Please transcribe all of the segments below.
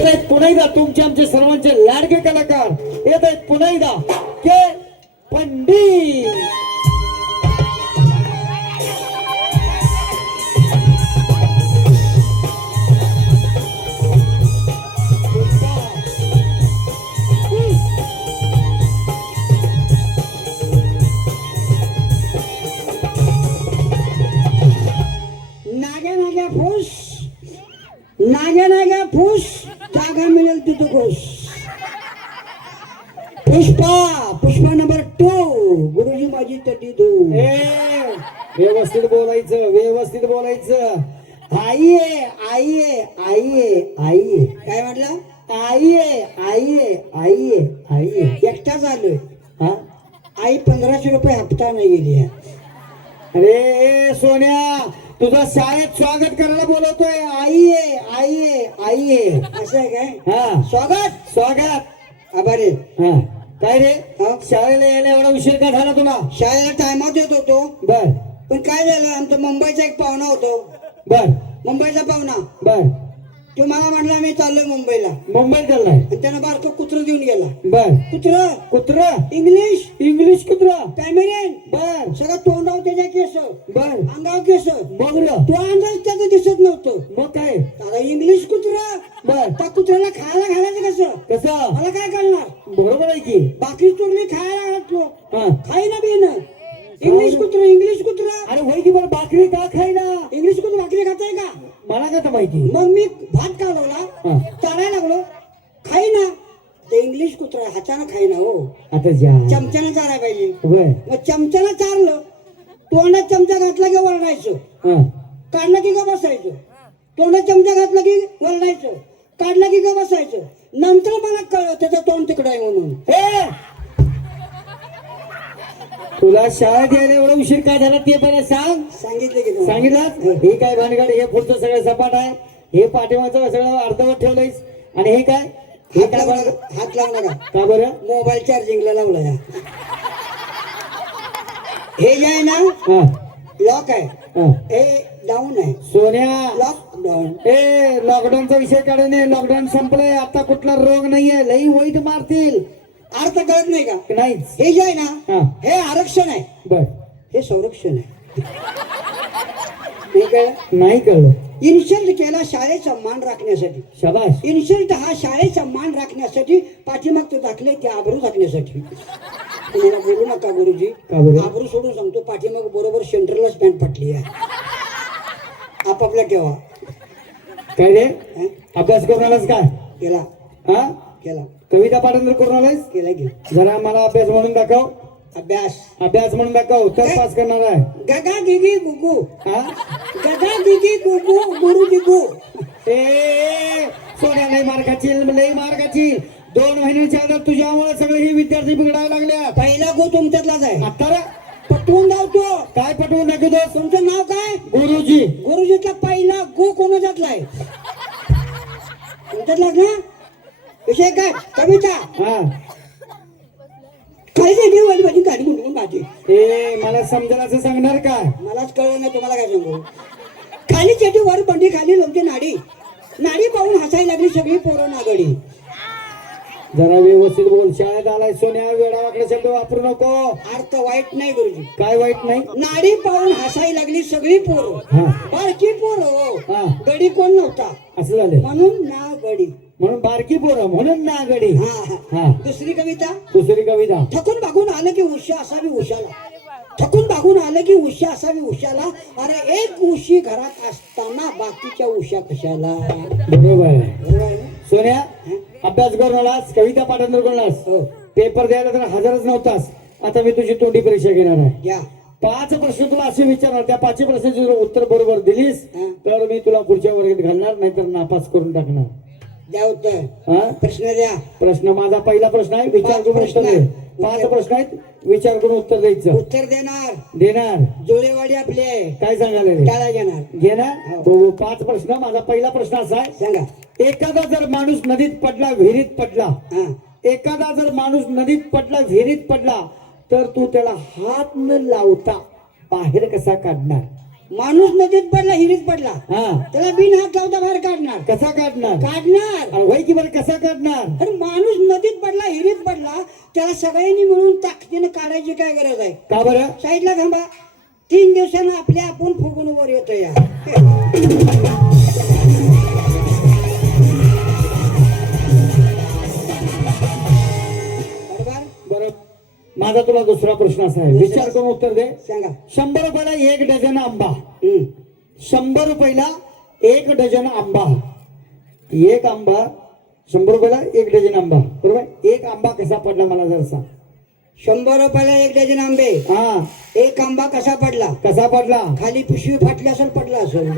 येत आहेत. पुन्हा एकदा तुमचे आमचे सर्वांचे लाडके कलाकार येत आहेत. पुन्हा एकदा के पंडित. नाग्या नाग्या फुस. नाग्या नाग्या फुस. जागा मिळेल तिथं घुस पुष्पा पुष्पा नंबर टू गुरुजी माझी तटी दू व्यवस्थित बोलायचं व्यवस्थित बोलायचं. आई आहे आई आहे आई आहे आई आहे काय म्हटलं? आई आहे आई आहे आई आहे आई आहे एकटा झालोय हा? आई पंधराशे रुपये हप्ता नाही गेली. अरे सोन्या तुझं शाळेत स्वागत करायला बोलवतोय. आई आहे आई आहे आई आहे असं आहे काय? हा. स्वागत? स्वागत. आभारी हा. काय रे? हा? शाळेला यायला एवढा उशीर का झाला तुला? शाळेला टायमात येत होतो. बर. पण काय झालं? आमचा मुंबईचा एक पाहुणा होतो. बर. मुंबईचा पाहुणा. बर. तो मला म्हटला मी चाललोय मुंबईला. मुंबईत चाललाय? आणि त्यानं बारकं कुत्र देऊन गेला. बर. कुत्र? कुत्र? इंग्लिश. इंग्लिश कुत्र? पॅमेरियन बर. सगळं तोंडाव त्याच्या केस. बर. अंगाव केस. मग र तो अंदाज त्याचं दिसत नव्हतं. मग काय? आता इंग्लिश कुत्रा? बर. त्या कुत्र्याला खायला घालायचं कसं? कसं? मला काय कळणार? बरोबर आहे की. बाकी चुरली खायला घातलो हा. खाई ना बिन. इंग्लिश कुत्र इंग्लिश कुत्रा. अरे होय की बरं भाकरी का खायला इंग्लिश कुत्र भाकरी खाताय का? मला का तर माहिती? मग मी भात कालवला हा. चारायला लागलो. खाई ना. ते इंग्लिश कुत्रा हाताने खाई ना हो. आता जा. चमच्यानं चाराय पाहिजे. मग चमच्यानं चारलं तोंडात चमचा घातला की वरडायचं. काढला की ग बसायचं. तोंडात चमचा घातला की वरडायचं. काढला की ग बसायचं. नंतर मला कळलं त्याचं तोंड तिकडं आहे म्हणून! तुला शाळेत यायला एवढा उशीर का झाला ते पहिला सांग. सांगितलं की. सांगितलं? हे काय भानगड हे पुढचं सगळं सपाट आहे. हे पाठीमागचं सगळं अर्धवट ठेवलंयस. आणि हे काय? हे हात काय लावू भानगड? नका. हात लावू नका. का बरं? मोबाईल चार्जिंगला लावला या. हे जे आहे ना हा. लॉक आहे. हा. हे डाऊन आहे. सोन्या. Lock down. ए लॉकडाऊनचा विषय काढू नये लॉकडाऊन संपलंय. आता कुठला रोग नाहीये. लई वाईट मारतील. अर्थ कळत नाही का? नाहीच. हे जे आहे ना हा. हे आरक्षण आहे. बर. हे संरक्षण आहे. नाही कळलं नाही कळलं. इन्शल्ट केला शाळेचा मान राखण्यासाठी. शाबाश इन्शल्ट हा शाळेचा मान राखण्यासाठी पाठीमागचं दाखले ते आबरू राखण्यासाठी तुम्हाला बोलू नका गुरुजी? आबरू सोडून सांगतो पाठीमाग बरोबर सेंटरलाच पॅन्ट फाटली आहे. आपापल्या ठेवा. काय रे? अभ्यास करून आलास काय केला. हा? केला. कविता पाठांतर करून आलायस? केला की. जरा मला अभ्यास म्हणून दाखव. अभ्यास. अभ्यास म्हणून दाखव तर पास करणार आहे. गगा गिगी गुगू. हा? गगा गिगी गुगू गुरु गिगू. ए सोन्या लई मार खाशील लई मार खाशील दोन महिन्याच्या आधार तुझ्यामुळे सगळे हे विद्यार्थी बिघडायला लागल्या पहिला गो तुमच्यातलाच आहे. आता पटवून धावतो काय पटवून दाखवतो तुमचं नाव काय? गुरुजी. गुरुजीचा पहिला गो कोणाच्यातला आहे? तुमच्यातलाच ना? विषय काय? कविता. हा खाली नाही वाली माझी गाडी गुंडून पाहते ए मला समजेल असं सांगणार का? मलाच कळलं नाही तुम्हाला काय सांगू? खाली चेटी वर बंडी खाली लोमते नाडी. नाडी पाहून हसायला लागली सगळी पोरं नागडी. जरा व्यवस्थित बोल. शाळेत आलाय सोन्या वेळावाकडे शब्द वापरू नको. अर्थ वाईट नाही गुरुजी. काय वाईट नाही? नाडी पाहून हसायला लागली सगळी पोरं. हा. बारकी पोरं हो. हा. गडी कोण नव्हता? असं झालं म्हणून ना गडी म्हणून बारकी पोरं म्हणून ना गडी हा. दुसरी कविता? दुसरी कविता. थकून भागून आलं की उशी असावी उशाला थकून भागून आलं की उशी असावी उशाला अरे एक उशी घरात असताना बाकीच्या उशा कशाला? बरोबर? सोन्या अभ्यास करून आलास? कविता पाठांतर आलास? हो. पेपर द्यायला तर हजरच नव्हतास. आता मी तुझी तोंडी परीक्षा घेणार आहे. पाच प्रश्न तुला असे विचारणार त्या पाच प्रश्नाची जर उत्तर बरोबर दिलीस. तर मी तुला पुढच्या वर्गात घालणार नाहीतर नापास करून टाकणार. द्या उत्तर. हा? प्रश्न द्या. प्रश्न माझा पहिला प्रश्न आहे विचार करून उत्तर प्रश्न. दे पाच प्रश्न आहेत विचार करून उत्तर द्यायचं. उत्तर देणार. देणार. जोळेवाडी आपले. काय सांगायला? टाळा घेणार. घेणार? हो, पाच प्रश्न. माझा पहिला प्रश्न असा आहे. सांगा. एखादा जर माणूस नदीत पडला विहिरीत पडला हा. एखादा जर माणूस नदीत पडला विहिरीत पडला तर तू त्याला हात न लावता बाहेर कसा काढणार? माणूस नदीत पडला हिरीत पडला. त्याला बिन हात लावता बाहेर काढणार. कसा काढणार? काढणार. वय की बरं कसा काढणार? अरे माणूस नदीत पडला हिरीत पडला त्याला सगळ्यांनी मिळून ताकदीने काढायची काय गरज आहे? का बरं? साईडला थांबा. तीन दिवसानं आपल्या आपण फुगून वर येतो या तुला दुसरा प्रश्न असा आहे. विचार करून उत्तर दे. सांगा. शंभर रुपयाला एक डझन आंबा. शंभर रुपयाला एक डझन आंबा. एक आंबा शंभर रुपयाला एक डझन आंबा. बरोबर? एक आंबा कसा पडला मला जर सांग शंभर रुपयाला एक डझन आंबे. हा. एक आंबा कसा पडला? कसा पडला? खाली पिशवी फाटली असेल पडला असेल.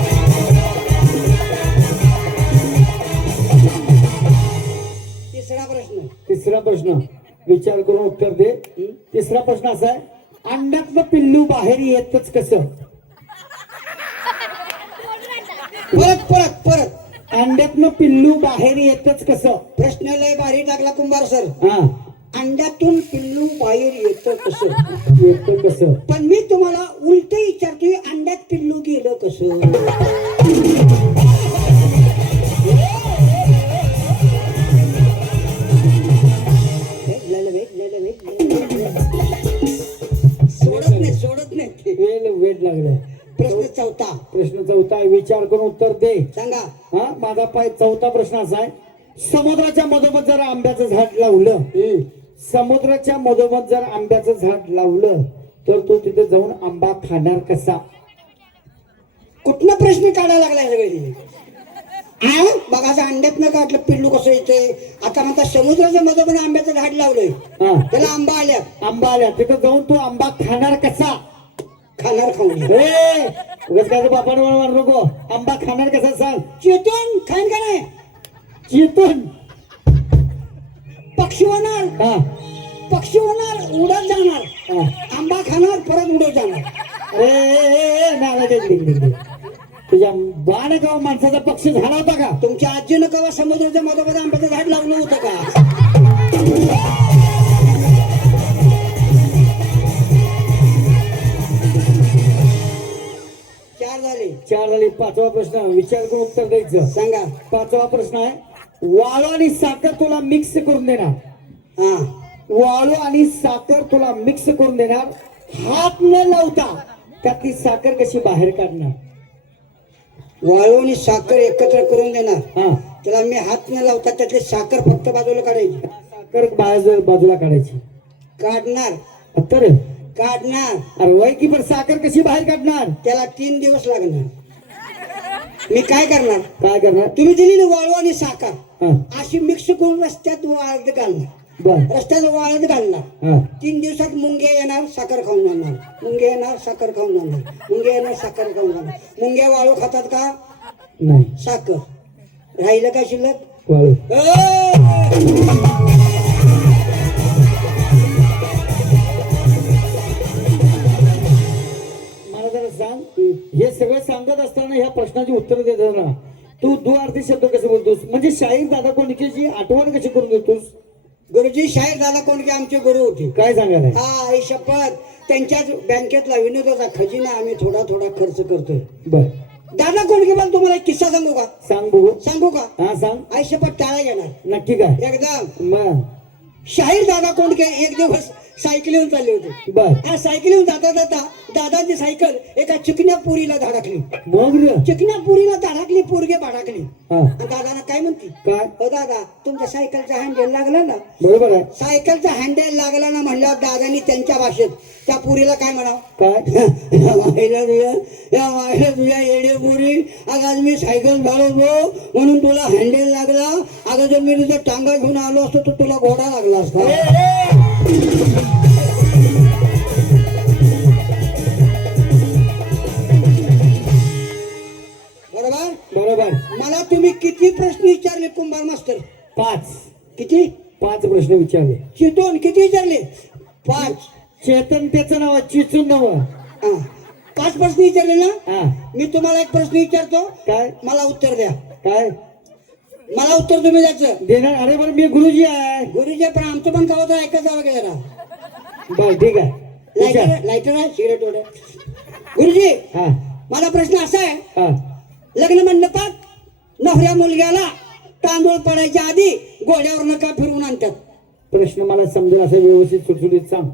तिसरा प्रश्न विचार करून उत्तर दे. तिसरा प्रश्न असा आहे अंड्यातलं पिल्लू बाहेर येतच कसं? परत परत परत. अंड्यातनं पिल्लू बाहेर येतच कसं? प्रश्न लय भारी टाकला कुंभार सर. हा. अंड्यातून पिल्लू बाहेर येतं कसं? येतं कसं? पण मी तुम्हाला उलट विचारतोय अंड्यात पिल्लू गेलं कसं? वेळ वेळ लागलाय. प्रश्न चौथा. प्रश्न चौथा आहे. विचार करून उत्तर दे. सांगा. हा माझा पाय चौथा प्रश्न असा आहे. समुद्राच्या मधोमध जर आंब्याचं झाड लावलं हम्म. समुद्राच्या मधोमध जर आंब्याचं झाड लावलं तर तू तिथे जाऊन आंबा खाणार कसा? कुठनं प्रश्न काढायला लागलाय सगळे हा? बघा आता अंड्यात न काढलं पिल्लू कसं येते आता म्हणता समुद्राच्या मध्ये पण आंब्याचं झाड लावलंय. हा. त्याला आंबा आल्या आंबा आल्या तिथे जाऊन तू आंबा खाणार कसा? खाणार खाऊन. ए उगाच काय बापाने मारू नको. आंबा खाणार कसा सांग? चेतन खाईन का नाही? चेतन पक्षी होणार. हा. पक्षी होणार उडत जाणार. आंबा खाणार परत उडत जाणार. ए, ए, ए, ए, नाला दे. तुझ्या बाणगाव माणसाचा पक्ष झाला होता का? तुमच्या आजीनं कवा समुद्राच्या मधोमध आंब्याचं झाड लावलं होतं का? पाचवा प्रश्न विचार करून उत्तर द्यायचं. सांगा. पाचवा प्रश्न आहे वाळू आणि साखर तुला मिक्स करून देणार. हा. वाळू आणि साखर तुला मिक्स करून देणार. हात न लावता त्यातली साखर कशी बाहेर काढणार? वाळू आणि साखर एकत्र करून देणार. हा. त्याला मी हात न लावता त्यातली साखर फक्त बाजूला काढायची. साखर बाजू बाजूला काढायची. काढणार. तर काढणार. अरे वय की पण साखर कशी बाहेर काढणार? त्याला तीन दिवस लागणार. मी काय करणार? काय करणार? तुम्ही दिली ना वाळू आणि साखर. अशी मिक्स करून रस्त्यात वाळत घालणार. रस्त्यात वाळत घालणार. तीन दिवसात मुंगे येणार साखर खाऊन जाणार. मुंगे येणार साखर खाऊन जाणार. मुंगे येणार साखर खाऊन जाणार. मुंगे वाळू खातात का? नाही. साखर. राहिलं का शिल्लक? वाळू. सांग हे सगळं सांगत असताना ह्या प्रश्नाची उत्तर देताना तू दुअर्थी शब्द कसे बोलतोस? म्हणजे शाहीर दादा कोणकेची आठवण कशी करून देतोस? गुरुजी शाहीर दादा कोण? की आमचे गुरु होते. काय सांगायला हा आई शपथ. त्यांच्याच बँकेतला विनोदाचा खजिना आम्ही थोडा थोडा खर्च करतोय. बर. दादा कोण? की मला तुम्हाला एक किस्सा सांगू का? सांग बघू. सांगू का? हा सांग. आई शपथ टाळा घेणार. नक्की काय? एकदम. शाहीर दादा कोण? की एक दिवस सायकलीवर चालले होते. बर. हा सायकलीवर जाता जाता दादाची सायकल एका चिकन्या पुरीला धडकली. मग रे? चिकन्या पुरीला धडकली पोरगे भडकली. हा. आणि दादाला काय म्हणते? काय? हो दादा तुमच्या सायकलचा हँडल लागला ना? बरोबर आहे. सायकलचा हँडल लागला ना म्हणल्यावर दादानी त्यांच्या भाषेत त्या पुरीला काय म्हणावं? काय? या मायला तुझ्या या मायला तुझ्या येडे पुरी अगं आज मी सायकल चालवतो म्हणून तुला हँडल लागला. अगं जर मी तुझ्या टांगा घेऊन आलो असतो तर तुला घोडा लागला असता. बरोबर? बरोबर. मला तुम्ही किती प्रश्न विचारले कुंभार मास्तर? पाच. किती? पाच प्रश्न विचारले. चितोन किती विचारले? पाच. चेतन त्याचं नाव आहे, चिचून नाव. आहे. हा. पाच प्रश्न विचारले ना? हा. मी तुम्हाला एक प्रश्न विचारतो. काय? मला उत्तर द्या. काय? मला उत्तर तुम्ही द्यायचं देणार अरे बरं मी गुरुजी आहे. गुरुजी पण आमचं पण गावात ऐकत जावं का जरा? बर ठीक आहे. लायटर लायटर आहे सिगरेट वगैरे गुरुजी हा. माझा प्रश्न असा आहे. हा. लग्न मंडपात नवऱ्या मुलग्याला तांदूळ पडायच्या आधी घोड्यावर का फिरवून आणतात. प्रश्न मला समजेल असं व्यवस्थित सुटसुटीत सांग.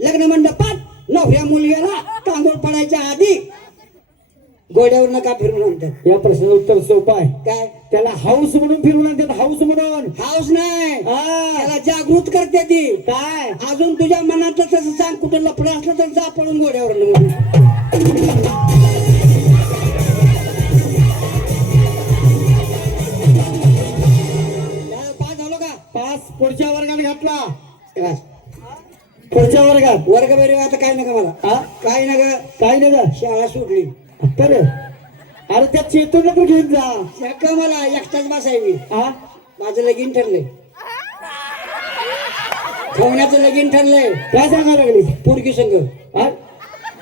लग्न मंडपात नवऱ्या मुलग्याला तांदूळ पडायच्या आधी घोड्यावर नका फिरवून आणतात. या प्रश्नाचं उत्तर सोपं आहे. काय? त्याला हाऊस म्हणून फिरवून आणतात हाऊस म्हणून. हाऊस नाही. त्याला जागृत करते ती. काय? अजून तुझ्या मनात तसं सांग कुठं लफडं असलं तर जा पळून घोड्यावर पास पुढच्या वर्गात घातला. पुढच्या वर्गात. वर्ग बेरे आता काय नका मला. काय नका? काय नाही का शाळा सोडली. तर अरे त्या चेतूला तर घेऊन जा. नका मला एकटाच बस आहे मी हा? माझं लगीन ठरलंय. खवण्याचं लगीन ठरलंय. काय सांगायला लागली? पुरकी संघ. हा?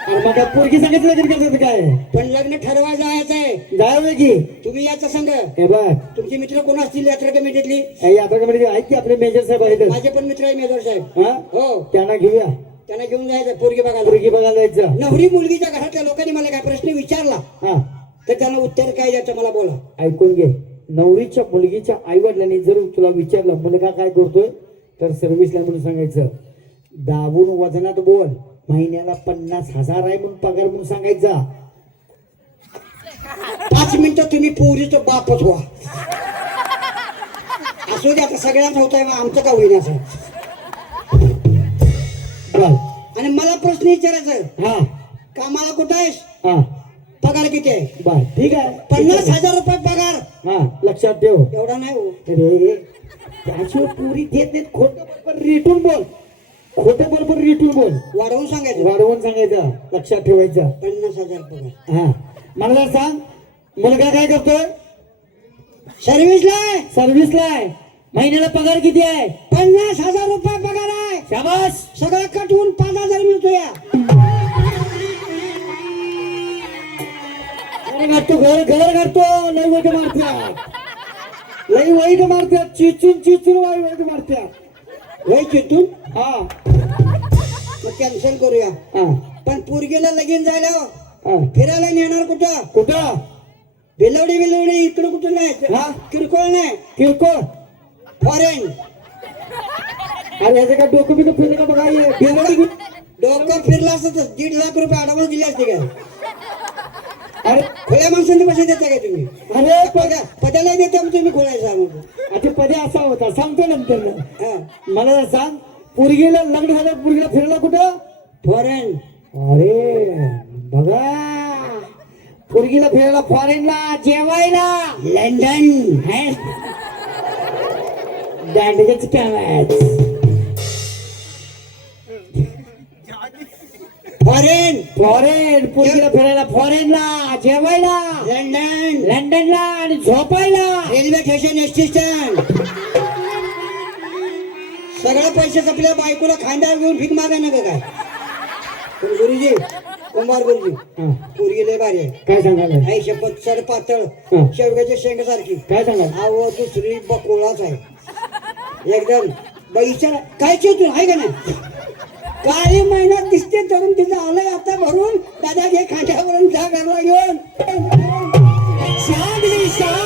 अरे मग काय पोरगी सांगितलं लग्न करतात काय? पण लग्न ठरवा जायचं आहे. जाऊ की. तुम्ही याचा संघ. हे बघ. तुमचे मित्र कोण असतील यात्रा कमिटीतली? हे यात्रा कमिटी आहेत की आपले मेजर साहेब आहेत माझे पण मित्र आहे मेजर साहेब. हा? हो. त्यांना घेऊया. त्यांना घेऊन जायचं पोरगी बघायला. पोरगी बघायला जायचं. नवरी मुलगीच्या घरातल्या लोकांनी मला काय प्रश्न विचारला? हा. तर त्यांना उत्तर काय द्यायचं मला बोला. ऐकून घे. नवरीच्या मुलगीच्या आई वडिलांनी जर तुला विचारलं मुलगा काय करतोय? तर सर्व्हिसला म्हणून सांगायचं दाबून वजनात बोल. महिन्याला पन्नास हजार आहे म्हणून पगार म्हणून सांगायचा. पाच मिनिटं तुम्ही पोरीचं बापच व्हा असू दे आता सगळ्यांच होत आहे आमचं का होईनाचं बोल. आणि मला प्रश्न विचारायचा हा. कामाला कुठं आहेस? हा. पगार किती आहे? बर ठीक आहे. पन्नास हजार रुपये पगार. हा लक्षात ठेव. एवढा नाही हो. त्याशिवाय पुरी देत नाहीत खोटं बरोबर रिटून बोल. खोटं बरोबर रिटून बोल. वाढवून सांगायचं. वाढवून सांगायचं लक्षात ठेवायचं. पन्नास हजार पगार. हा. मला सांग मुलगा काय करतोय? सर्व्हिसला आहे. सर्व्हिसला आहे. महिन्याला पगार किती आहे? पन्नास हजार रुपये पगार आहे. शाबास. सगळं कट होऊन पाच हजार मिळतो या. घर घालतो घर घर घालतो लय वाईट मारत्यात. लय वाईट मारत्यात चिचून चिचून वाई वाईट मारत्यात. वय चितून हा. मग कॅन्सल करूया. हा. पण पोरगीला लगीन हा. फिरायला नेणार कुठं? कुठं? बिलवडी बिलवडी इकडं कुठं नाही? हा? किरकोळ नाही. किरकोळ? फॉरेन अरे ह्याचं काय डोकं बिकं फिरलं का बघा बिलवडी डोकं फिरलं असतं दीड लाख रुपये ऍडव्हान्स दिले असते का? अरे खुल्या माणसांनी पैसे देता का तुम्ही? अरे पद पद्या पद्याला देता मग तुम्ही खोलायचा मग आता पदे असा होता सांगतो नंतर हा. मला सांग पोरगीला लग्न झालं पोरगीला फिरला कुठं? फॉरेन अरे बघा. पोरगीला फिरायला फॉरेनला जेवायला. लंडन दांडग्याच काम फॉरेन फॉरेन पोरगीला फिरायला फॉरेनला जेवायला. लंडन लंडनला आणि झोपायला. Railway station S T stand सगळं पैसे आपल्या बायकोला खांद्यावर घेऊन भीक मागा नका काय. पण गुरुजी कुंभार गुरुजी पोरगी लय भारी आहे. काय सांगायला? आई शपथ चढ पातळ. शेवग्याच्या शेंगासारखी. काय सांगायला? अहो दुसरी बकोळाच आहे. एकदम बाईच्या काय चिवतून आहे का नाही? काही महिना किस्ती धरून तिथं आलंय आता भरून? दादा घे खाट्यावरून जा घरला घेऊन. सांगली सांग